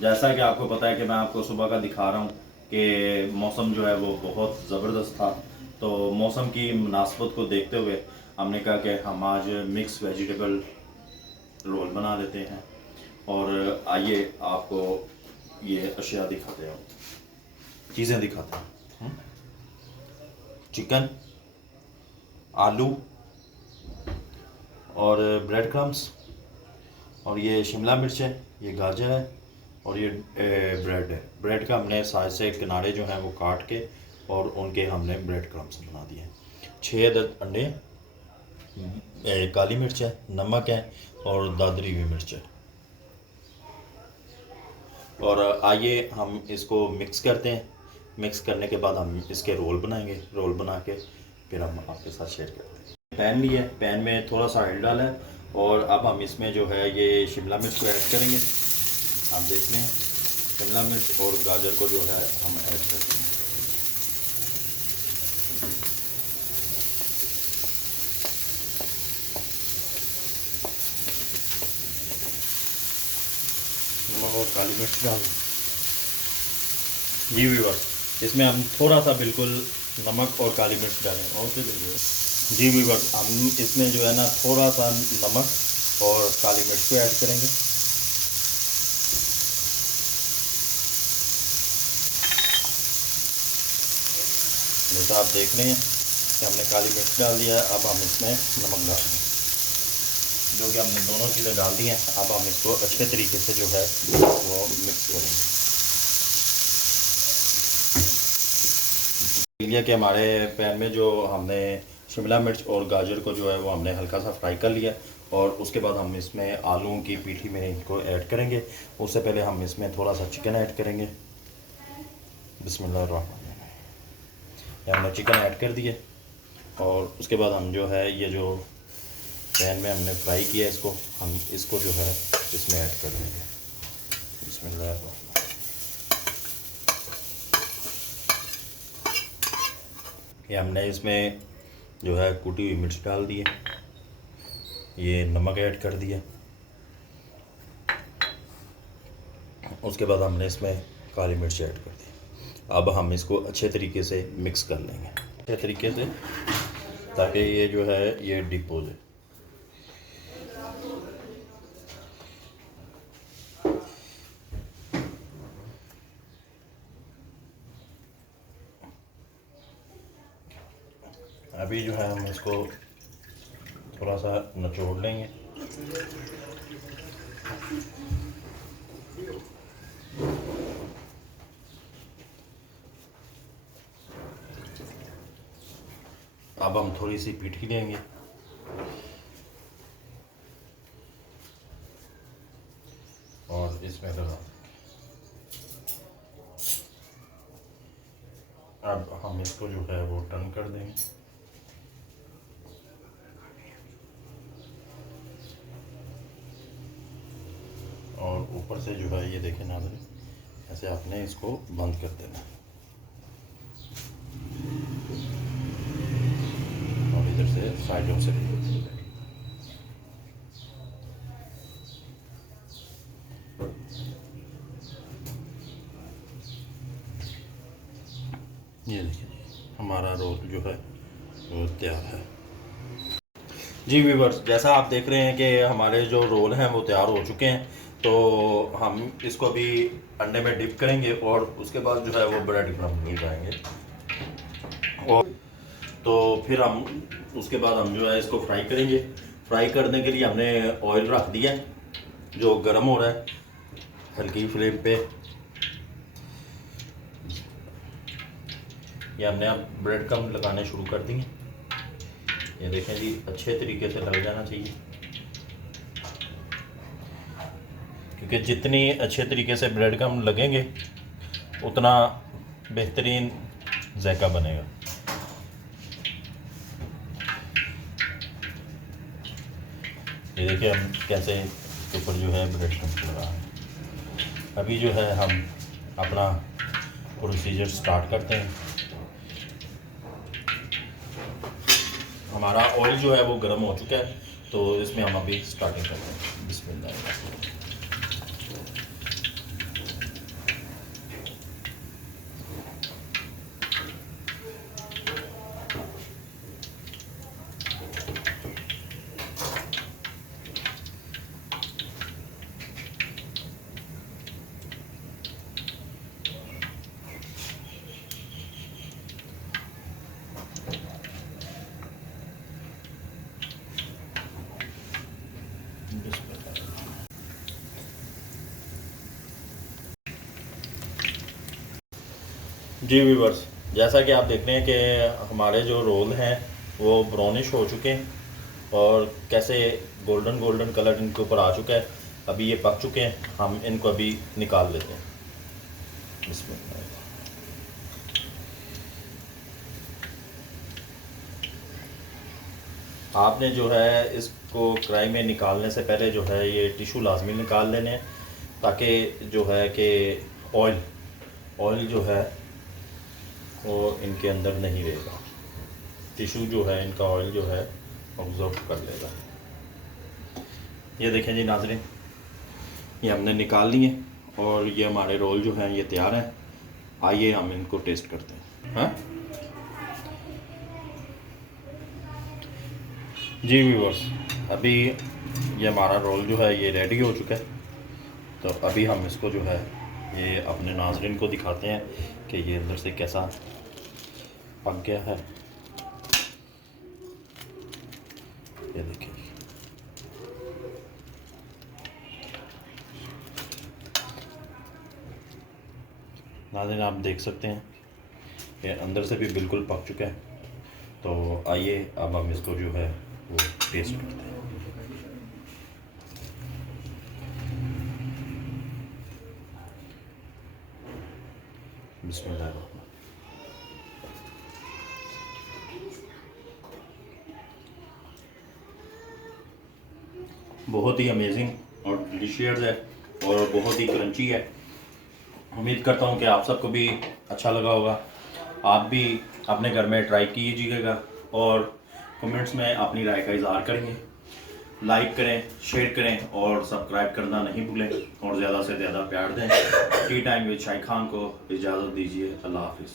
जैसा कि आपको पता है कि मैं आपको सुबह का दिखा रहा हूँ कि मौसम जो है वो बहुत ज़बरदस्त था। तो मौसम की मुनासबत को देखते हुए हमने कहा कि हम आज मिक्स वेजिटेबल रोल बना लेते हैं। और आइए आपको ये अशिया दिखाते हैं, चीज़ें दिखाते हैं। चिकन, आलू और ब्रेड क्रम्स, और ये शिमला मिर्च है, ये गाजर है, और ये ब्रेड है। ब्रेड का हमने साइड से किनारे जो हैं वो काट के और उनके हमने ब्रेड क्रम्स बना दिए हैं। 6 अदद अंडे, काली मिर्च है, नमक है और दादरी हुई मिर्च है। और आइए हम इसको मिक्स करते हैं। मिक्स करने के बाद हम इसके रोल बनाएंगे। रोल बना के फिर हम आपके साथ शेयर करते हैं। पैन लिया है, पैन में थोड़ा सा ऑयल डाला है और अब हम इसमें जो है ये शिमला मिर्च को ऐड करेंगे। आप देख लें, शिमला मिर्च और गाजर को जो है हम ऐड कर देंगे। नमक और काली मिर्च डाल जी व्यूअर्स, इसमें हम थोड़ा सा बिल्कुल नमक और काली मिर्च डालें और जी व्यूअर्स, हम इसमें जो है ना थोड़ा सा नमक और काली मिर्च को ऐड करेंगे। जैसा आप देख रहे हैं कि हमने काली मिर्च डाल दिया है, अब हम इसमें नमक डाल दें, जो कि हमने दोनों चीज़ें डाल दी हैं। अब हम इसको अच्छे तरीके से जो है वो मिक्स करेंगे। लिया कि हमारे पैन में जो हमने शिमला मिर्च और गाजर को जो है वो हमने हल्का सा फ्राई कर लिया, और उसके बाद हम इसमें आलूओं की पीठी में इनको ऐड करेंगे। उससे पहले हम इसमें थोड़ा सा चिकन ऐड करेंगे। बिस्मिल्लाहिर्रहमानिर्रहीम। ये हमने चिकन ऐड कर दिए और उसके बाद हम जो है ये जो पैन में हमने फ्राई किया इसको हम इसको जो है इसमें ऐड कर देंगे। बिस्मिल्लाहिर्रहमानिर्रहीम। ये हमने इसमें जो है कूटी हुई मिर्च डाल दी है, ये नमक ऐड कर दिया, उसके बाद हमने इसमें काली मिर्च ऐड कर दी। अब हम इसको अच्छे तरीके से मिक्स कर लेंगे, अच्छे तरीके से, ताकि ये जो है ये डिप हो जाए। अभी जो है हम इसको थोड़ा सा निचोड़ लेंगे। अब हम थोड़ी सी पीठी लेंगे और इसमें लगा देंगे। अब हम इसको जो है वो टर्न कर देंगे। और ऊपर से जो है ये देखें नाज़रीन, ऐसे आपने इसको बंद कर देना और इधर से साइडों से ये देखिए हमारा रोल जो है वो तैयार है। जी व्यूवर्स, जैसा आप देख रहे हैं कि हमारे जो रोल हैं वो तैयार हो चुके हैं। तो हम इसको अभी अंडे में डिप करेंगे और उसके बाद जो है वो ब्रेड क्रम्ब मिल जाएंगे। और तो फिर हम उसके बाद हम जो है इसको फ्राई करेंगे। फ्राई करने के लिए हमने ऑयल रख दिया है जो गर्म हो रहा है हल्की फ्लेम पे। ये हमने अब ब्रेड क्रम्ब लगाने शुरू कर दिए। ये देखें जी, अच्छे तरीके से लग जाना चाहिए, क्योंकि जितनी अच्छे तरीके से ब्रेड क्रम्ब लगेंगे उतना बेहतरीन जायका बनेगा। ये देखिए हम कैसे ऊपर जो है ब्रेड क्रम्ब लगा रहे हैं। अभी जो है हम अपना प्रोसीजर स्टार्ट करते हैं। हमारा ऑयल जो है वो गर्म हो चुका है, तो इसमें हम अभी स्टार्टिंग करते हैं। बिस्मिल्लाह। जी व्यूवर्स, जैसा कि आप देख रहे हैं कि हमारे जो रोल हैं वो ब्राउनिश हो चुके हैं और कैसे गोल्डन गोल्डन कलर इनके ऊपर आ चुका है। अभी ये पक चुके हैं, हम इनको अभी निकाल लेते हैं। बिस्मिल्लाह। आपने जो है इसको कढ़ाई में निकालने से पहले जो है ये टिशू लाजमी निकाल लेने हैं, ताकि जो है कि ऑयल जो है वो इनके अंदर नहीं रहेगा। टिशू जो है इनका ऑयल जो है ऑब्जर्व कर लेगा। ये देखें जी नाज़रीन, ये हमने निकाल लिए और ये हमारे रोल जो हैं ये तैयार हैं। आइए हम इनको टेस्ट करते हैं। हाँ जी व्यूअर्स, अभी ये हमारा रोल जो है ये रेडी हो चुका है। तो अभी हम इसको जो है ये अपने नाज़रीन को दिखाते हैं कि ये अंदर से कैसा पक गया है। ये देखिए, नाज़रीन आप देख सकते हैं ये अंदर से भी बिल्कुल पक चुका है। तो आइए अब हम इसको जो है वो टेस्ट करते हैं। बिस्मिल्लाह। बहुत ही अमेजिंग और डिलीशियस है और बहुत ही क्रंची है। उम्मीद करता हूँ कि आप सबको भी अच्छा लगा होगा। आप भी अपने घर में ट्राई कीजिएगा और कमेंट्स में अपनी राय का इज़हार करेंगे। लाइक करें, शेयर करें और सब्सक्राइब करना नहीं भूलें और ज़्यादा से ज़्यादा प्यार दें। टी टाइम विद शाही खान को इजाज़त दीजिए। अल्लाह हाफिज़।